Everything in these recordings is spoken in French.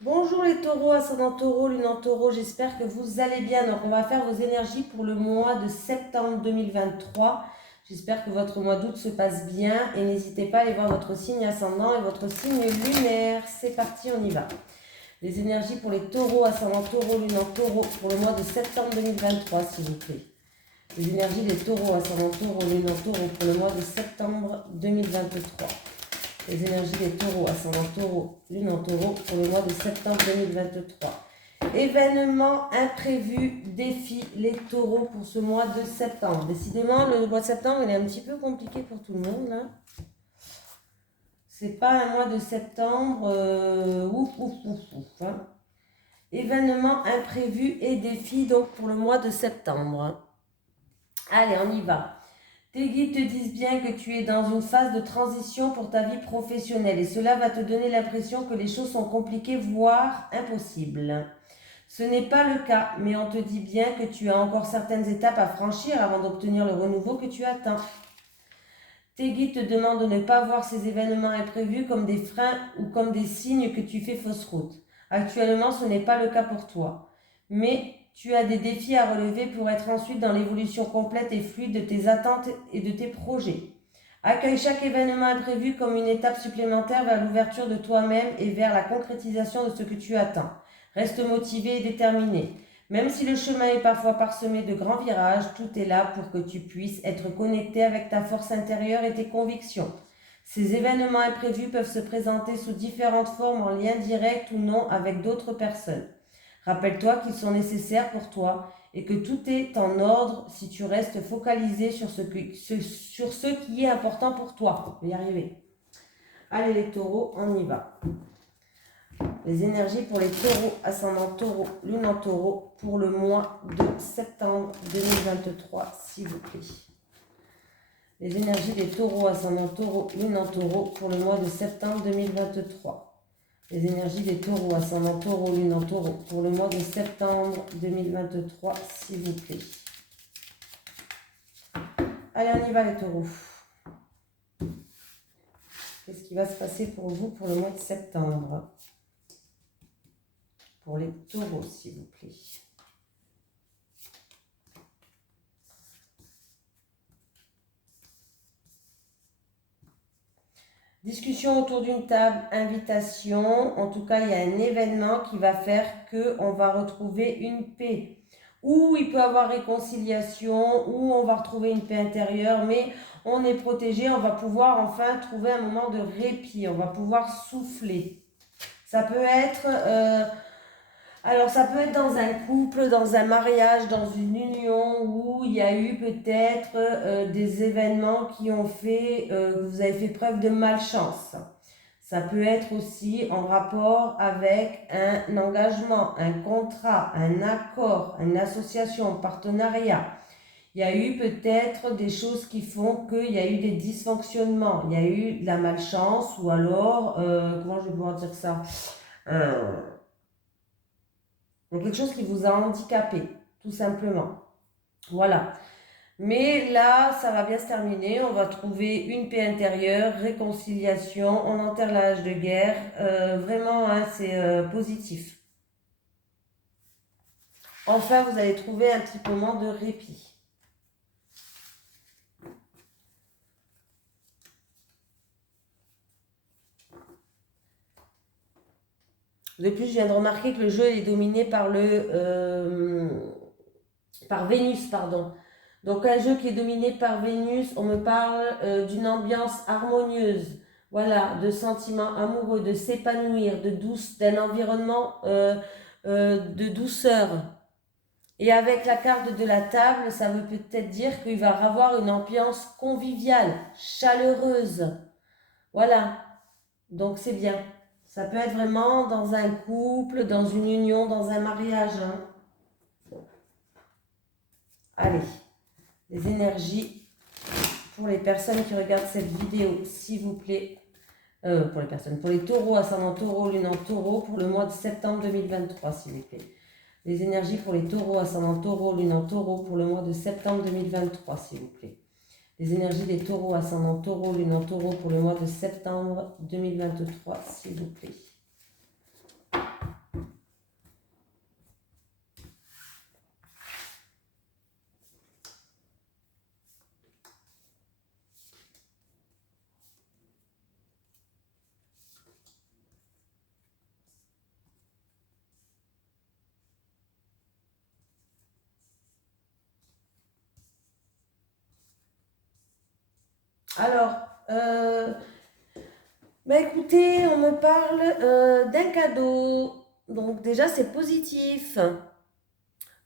Bonjour les taureaux, ascendant taureau, lune en taureau, j'espère que vous allez bien. Donc on va faire vos énergies pour le mois de septembre 2023. J'espère que votre mois d'août se passe bien et n'hésitez pas à aller voir votre signe ascendant et votre signe lunaire. C'est parti, on y va. Les énergies pour les taureaux, ascendant taureau, lune en taureau pour le mois de septembre 2023, s'il vous plaît. Les énergies des taureaux, ascendant taureau, lune en taureau pour le mois de septembre 2023. Les énergies des taureaux, ascendant taureau, lune en taureau pour le mois de septembre 2023. Événements imprévus, défis les taureaux pour ce mois de septembre. Décidément, le mois de septembre, il est un petit peu compliqué pour tout le monde, là. C'est pas un mois de septembre, hein. Événements imprévus et défis, donc, pour le mois de septembre. Allez, on y va. Tes guides te disent bien que tu es dans une phase de transition pour ta vie professionnelle et cela va te donner l'impression que les choses sont compliquées, voire impossibles. Ce n'est pas le cas, mais on te dit bien que tu as encore certaines étapes à franchir avant d'obtenir le renouveau que tu attends. Tes guides te demandent de ne pas voir ces événements imprévus comme des freins ou comme des signes que tu fais fausse route. Actuellement, ce n'est pas le cas pour toi. Mais tu as des défis à relever pour être ensuite dans l'évolution complète et fluide de tes attentes et de tes projets. Accueille chaque événement imprévu comme une étape supplémentaire vers l'ouverture de toi-même et vers la concrétisation de ce que tu attends. Reste motivé et déterminé. Même si le chemin est parfois parsemé de grands virages, tout est là pour que tu puisses être connecté avec ta force intérieure et tes convictions. Ces événements imprévus peuvent se présenter sous différentes formes en lien direct ou non avec d'autres personnes. Rappelle-toi qu'ils sont nécessaires pour toi et que tout est en ordre si tu restes focalisé sur ce qui est important pour toi. On va y arriver. Allez les taureaux, on y va. Les énergies pour les taureaux, ascendant taureau, lune en taureau, pour le mois de septembre 2023, s'il vous plaît. Les énergies des taureaux, ascendant taureau, lune en taureau, pour le mois de septembre 2023. Les énergies des taureaux, ascendant taureau, lune en taureau, pour le mois de septembre 2023, s'il vous plaît. Allez, on y va les taureaux. Qu'est-ce qui va se passer pour vous pour le mois de septembre? Pour les taureaux, s'il vous plaît. Discussion autour d'une table, invitation. En tout cas, il y a un événement qui va faire qu'on va retrouver une paix. Ou il peut y avoir réconciliation, ou on va retrouver une paix intérieure, mais on est protégé, on va pouvoir enfin trouver un moment de répit, on va pouvoir souffler. Ça peut être... alors ça peut être dans un couple, dans un mariage, dans une union où il y a eu peut-être des événements qui ont fait que vous avez fait preuve de malchance. Ça peut être aussi en rapport avec un engagement, un contrat, un accord, une association, un partenariat. Il y a eu peut-être des choses qui font qu'il y a eu des dysfonctionnements, il y a eu de la malchance ou alors, comment je vais pouvoir dire ça donc quelque chose qui vous a handicapé, tout simplement. Voilà. Mais là, ça va bien se terminer. On va trouver une paix intérieure, réconciliation, on enterre l'âge de guerre. Vraiment, hein, c'est positif. Enfin, vous allez trouver un petit moment de répit. De plus, je viens de remarquer que le jeu est dominé par par Vénus, pardon. Donc un jeu qui est dominé par Vénus, on me parle d'une ambiance harmonieuse, voilà, de sentiments amoureux, de s'épanouir, de douce, d'un environnement de douceur. Et avec la carte de la table, ça veut peut-être dire qu'il va y avoir une ambiance conviviale, chaleureuse. Voilà, donc c'est bien. Ça peut être vraiment dans un couple, dans une union, dans un mariage, hein. Allez, les énergies pour les personnes qui regardent cette vidéo, s'il vous plaît. Pour les taureaux, ascendant taureau, lune en taureau, pour le mois de septembre 2023, s'il vous plaît. Les énergies pour les taureaux, ascendant taureau, lune en taureau, pour le mois de septembre 2023, s'il vous plaît. Les énergies des taureaux, ascendant taureau, lune en taureau, pour le mois de septembre 2023, s'il vous plaît. Alors, bah écoutez, on me parle d'un cadeau. Donc déjà, c'est positif.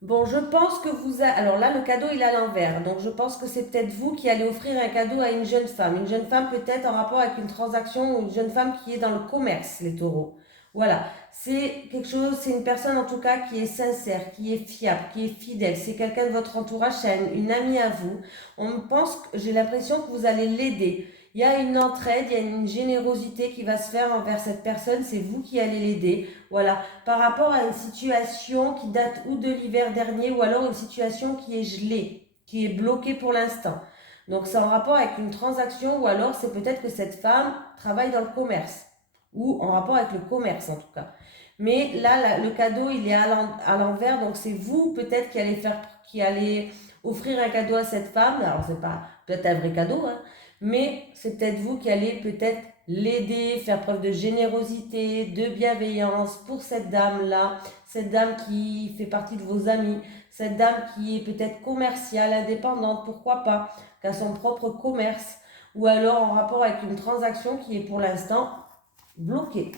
Bon, je pense que Alors là, le cadeau, il est à l'envers. Donc je pense que c'est peut-être vous qui allez offrir un cadeau à une jeune femme. Une jeune femme peut-être en rapport avec une transaction ou une jeune femme qui est dans le commerce, les taureaux. Voilà. C'est quelque chose, c'est une personne en tout cas qui est sincère, qui est fiable, qui est fidèle. C'est quelqu'un de votre entourage, c'est une amie à vous. On pense, j'ai l'impression que vous allez l'aider. Il y a une entraide, il y a une générosité qui va se faire envers cette personne. C'est vous qui allez l'aider. Voilà, par rapport à une situation qui date ou de l'hiver dernier ou alors une situation qui est gelée, qui est bloquée pour l'instant. Donc c'est en rapport avec une transaction ou alors c'est peut-être que cette femme travaille dans le commerce ou en rapport avec le commerce en tout cas. Mais là, le cadeau, il est à l'envers, donc c'est vous peut-être qui allez offrir un cadeau à cette femme. Alors c'est pas peut-être un vrai cadeau, hein, mais c'est peut-être vous qui allez peut-être l'aider, faire preuve de générosité, de bienveillance pour cette dame-là, cette dame qui fait partie de vos amis, cette dame qui est peut-être commerciale, indépendante, pourquoi pas, qui a son propre commerce, ou alors en rapport avec une transaction qui est pour l'instant bloquée.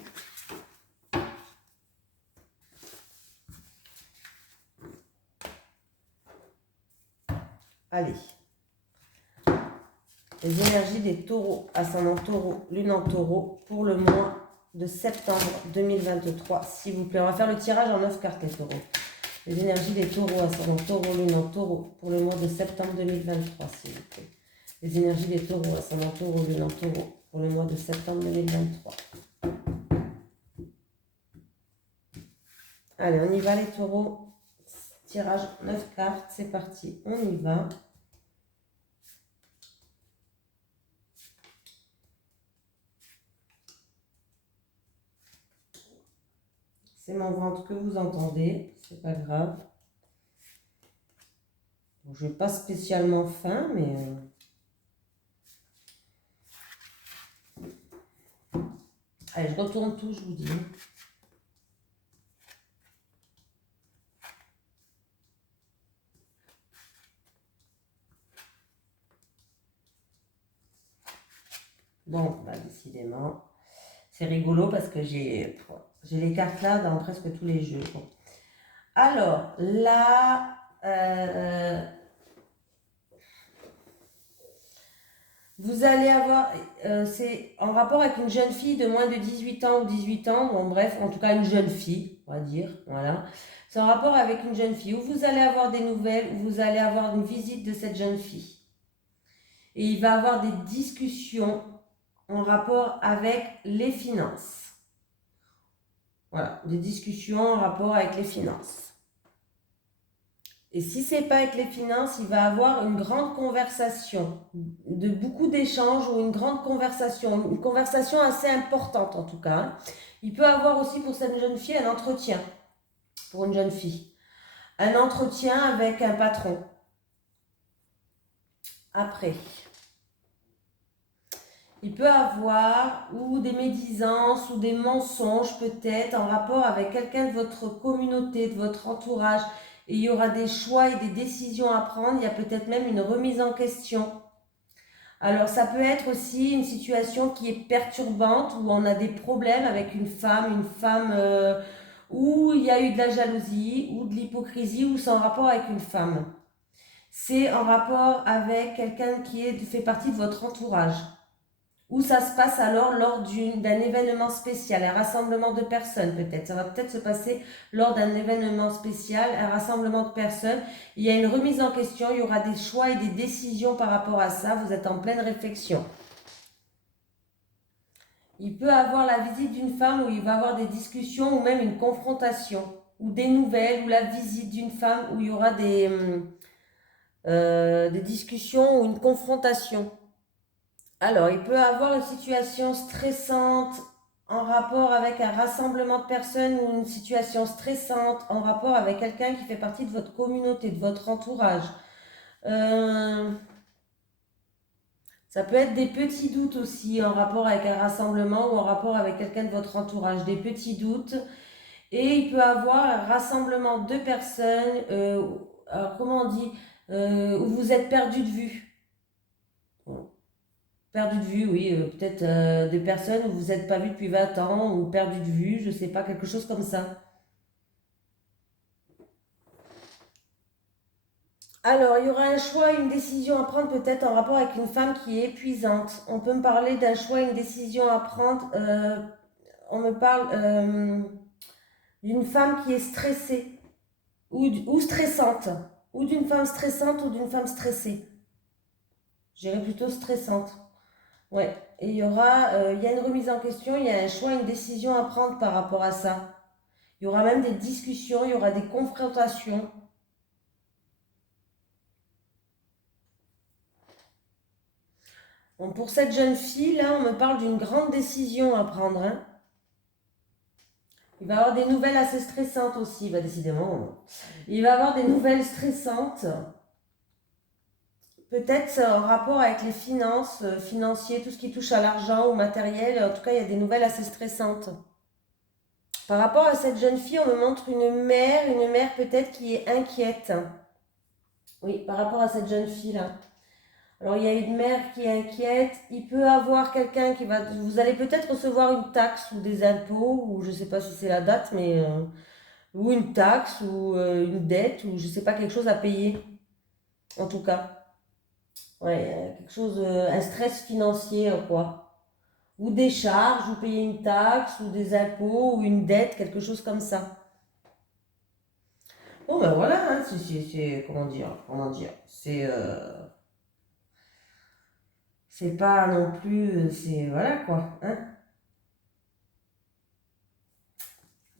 Allez. Les énergies des taureaux, ascendant taureau, lune en taureau, pour le mois de septembre 2023. S'il vous plaît, on va faire le tirage en 9 cartes, les taureaux. Les énergies des taureaux, ascendant taureau, lune en taureau, pour le mois de septembre 2023, s'il vous plaît. Les énergies des taureaux, ascendant taureau, lune en taureau, pour le mois de septembre 2023. Allez, on y va, les taureaux. Tirage 9 cartes, c'est parti, on y va. C'est mon ventre que vous entendez, c'est pas grave. Bon, je n'ai pas spécialement faim, mais... Allez, je retourne tout, je vous dis. Bon, bah, décidément, c'est rigolo parce que j'ai les cartes là dans presque tous les jeux. Bon. Alors, là, vous allez avoir, c'est en rapport avec une jeune fille de moins de 18 ans ou 18 ans, bon bref, en tout cas une jeune fille, on va dire, voilà. C'est en rapport avec une jeune fille où vous allez avoir des nouvelles, où vous allez avoir une visite de cette jeune fille. Et il va avoir des discussions en rapport avec les finances. Voilà, des discussions en rapport avec les finances. Et si ce n'est pas avec les finances, il va avoir une grande conversation, de beaucoup d'échanges ou une conversation assez importante en tout cas. Il peut avoir aussi pour cette jeune fille un entretien, pour une jeune fille. Un entretien avec un patron. Après, il peut avoir ou des médisances ou des mensonges peut-être en rapport avec quelqu'un de votre communauté, de votre entourage. Et il y aura des choix et des décisions à prendre. Il y a peut-être même une remise en question. Alors ça peut être aussi une situation qui est perturbante où on a des problèmes avec une femme où il y a eu de la jalousie ou de l'hypocrisie ou c'est en rapport avec une femme. C'est en rapport avec quelqu'un qui fait partie de votre entourage. Où ça se passe alors lors d'un événement spécial, un rassemblement de personnes peut-être. Ça va peut-être se passer lors d'un événement spécial, un rassemblement de personnes. Il y a une remise en question, il y aura des choix et des décisions par rapport à ça. Vous êtes en pleine réflexion. Il peut avoir la visite d'une femme où il va avoir des discussions ou même une confrontation. Ou des nouvelles, ou la visite d'une femme où il y aura des discussions ou une confrontation. Alors, il peut avoir une situation stressante en rapport avec un rassemblement de personnes ou une situation stressante en rapport avec quelqu'un qui fait partie de votre communauté, de votre entourage. Ça peut être des petits doutes aussi en rapport avec un rassemblement ou en rapport avec quelqu'un de votre entourage, des petits doutes. Et il peut avoir un rassemblement de personnes, alors comment on dit, où vous êtes perdu de vue. Bon. Perdu de vue, oui. Peut-être des personnes où vous n'êtes pas vu depuis 20 ans ou perdu de vue, je sais pas, quelque chose comme ça. Alors, il y aura un choix, une décision à prendre peut-être en rapport avec une femme qui est épuisante. On peut me parler d'un choix, une décision à prendre. On me parle d'une femme qui est stressée ou stressante. Ou d'une femme stressante ou d'une femme stressée. Je dirais plutôt stressante. Ouais. Et il y a une remise en question, il y a un choix, une décision à prendre par rapport à ça. Il y aura même des discussions, il y aura des confrontations. Bon, pour cette jeune fille, là, on me parle d'une grande décision à prendre, hein. Il va y avoir des nouvelles assez stressantes aussi, bah, décidément. Il va y avoir des nouvelles stressantes. Peut-être en rapport avec les finances, financiers, tout ce qui touche à l'argent ou matériel. En tout cas, il y a des nouvelles assez stressantes. Par rapport à cette jeune fille, on me montre une mère peut-être qui est inquiète. Oui, par rapport à cette jeune fille-là. Alors, il y a une mère qui est inquiète. Il peut avoir quelqu'un qui va... Vous allez peut-être recevoir une taxe ou des impôts, ou je ne sais pas si c'est la date, mais... ou une taxe, ou une dette, ou je ne sais pas, quelque chose à payer, en tout cas. Ouais, quelque chose... un stress financier, quoi. Ou des charges, ou payer une taxe, ou des impôts, ou une dette, quelque chose comme ça. Bon, ben voilà, hein, comment dire, c'est pas non plus, c'est, voilà, quoi, hein.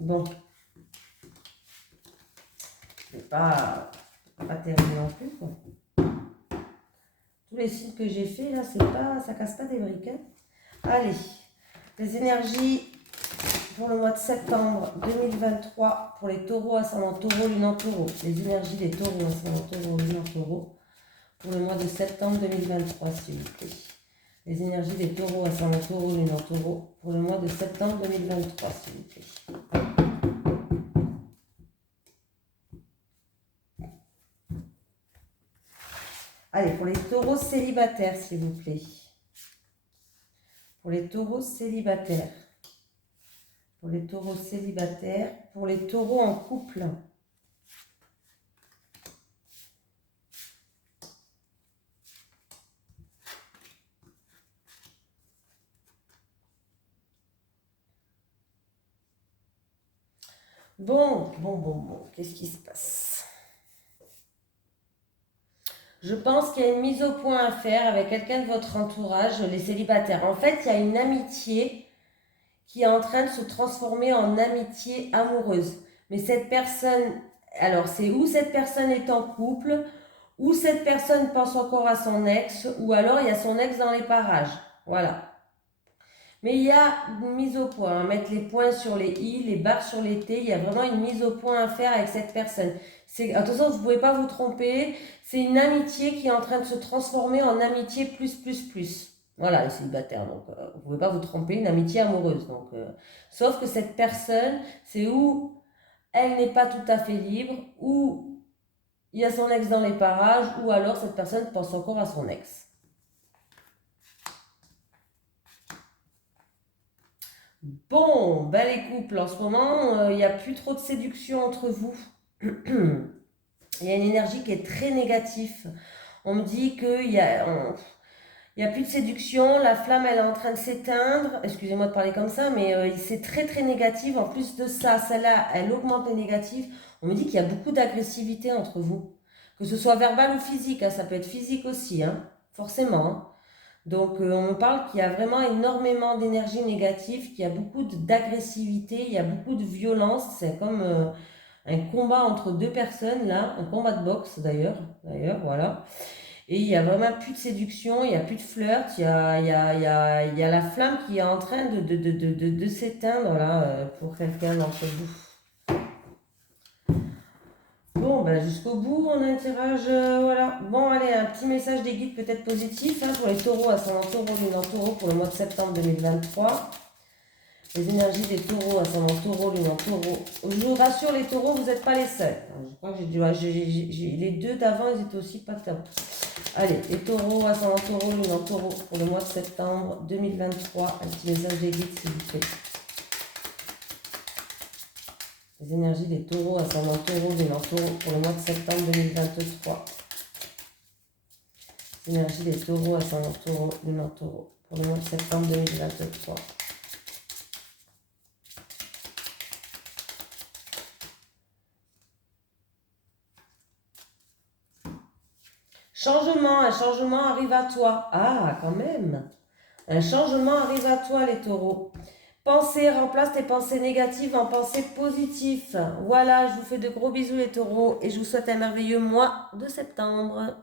Bon, c'est pas terrible non plus, quoi. Tous les signes que j'ai fait, là, ça casse pas des briques, hein. Allez, les énergies pour le mois de septembre 2023, pour les taureaux, ascendant taureau, lune en taureau. Les énergies des taureaux, ascendant taureau, lune en taureau, pour le mois de septembre 2023, s'il vous plaît. Les énergies des taureaux, ascendant taureau, lune en taureau, pour le mois de septembre 2023, s'il vous plaît. Allez, pour les taureaux célibataires, s'il vous plaît. Pour les taureaux célibataires. Pour les taureaux célibataires. Pour les taureaux en couple. Bon. Qu'est-ce qui se passe? Je pense qu'il y a une mise au point à faire avec quelqu'un de votre entourage, les célibataires. En fait, il y a une amitié qui est en train de se transformer en amitié amoureuse. Mais cette personne, alors c'est où cette personne est en couple, ou cette personne pense encore à son ex, ou alors il y a son ex dans les parages. Voilà. Mais il y a une mise au point, hein, mettre les points sur les i, les barres sur les t, il y a vraiment une mise au point à faire avec cette personne. Attention, vous ne pouvez pas vous tromper, c'est une amitié qui est en train de se transformer en amitié plus, plus, plus. Voilà, les célibataires, donc vous ne pouvez pas vous tromper, une amitié amoureuse. Donc, sauf que cette personne, c'est où elle n'est pas tout à fait libre, ou il y a son ex dans les parages, ou alors cette personne pense encore à son ex. Bon, ben les couples, en ce moment, il n'y a plus trop de séduction entre vous. Il y a une énergie qui est très négative. On me dit il y a plus de séduction, la flamme elle est en train de s'éteindre. Excusez-moi de parler comme ça, mais c'est très très négatif. En plus de ça, celle-là, elle augmente les négatifs. On me dit qu'il y a beaucoup d'agressivité entre vous. Que ce soit verbal ou physique, hein, ça peut être physique aussi, hein, forcément, hein. Donc, on me parle qu'il y a vraiment énormément d'énergie négative, qu'il y a beaucoup d'agressivité, il y a beaucoup de violence. C'est comme un combat entre deux personnes, là, un combat de boxe d'ailleurs, voilà. Et il y a vraiment plus de séduction, il n'y a plus de flirt, il y a la flamme qui est en train de s'éteindre, là, pour quelqu'un d'entre vous. Bon, ben jusqu'au bout, on a un tirage, voilà. Bon, allez, un petit message des guides peut-être positif, hein, pour les taureaux, ascendant taureau, lune en taureau, pour le mois de septembre 2023. Les énergies des taureaux, ascendant taureau, lune en taureau. Je vous rassure, les taureaux, vous n'êtes pas les seuls. Je crois que les deux d'avant, ils étaient aussi pas top. Allez, les taureaux, ascendant taureau, luminant taureau pour le mois de septembre 2023. Un petit message des guides, s'il vous plaît. Les énergies des taureaux, ascendant taureau, luminant taureau pour le mois de septembre 2023. Les énergies des taureaux, ascendant taureau, luminant taureau pour le mois de septembre 2023. Changement, un changement arrive à toi. Ah, quand même. Un changement arrive à toi, les taureaux. Pensez, remplace tes pensées négatives en pensées positives. Voilà, je vous fais de gros bisous, les taureaux, et je vous souhaite un merveilleux mois de septembre.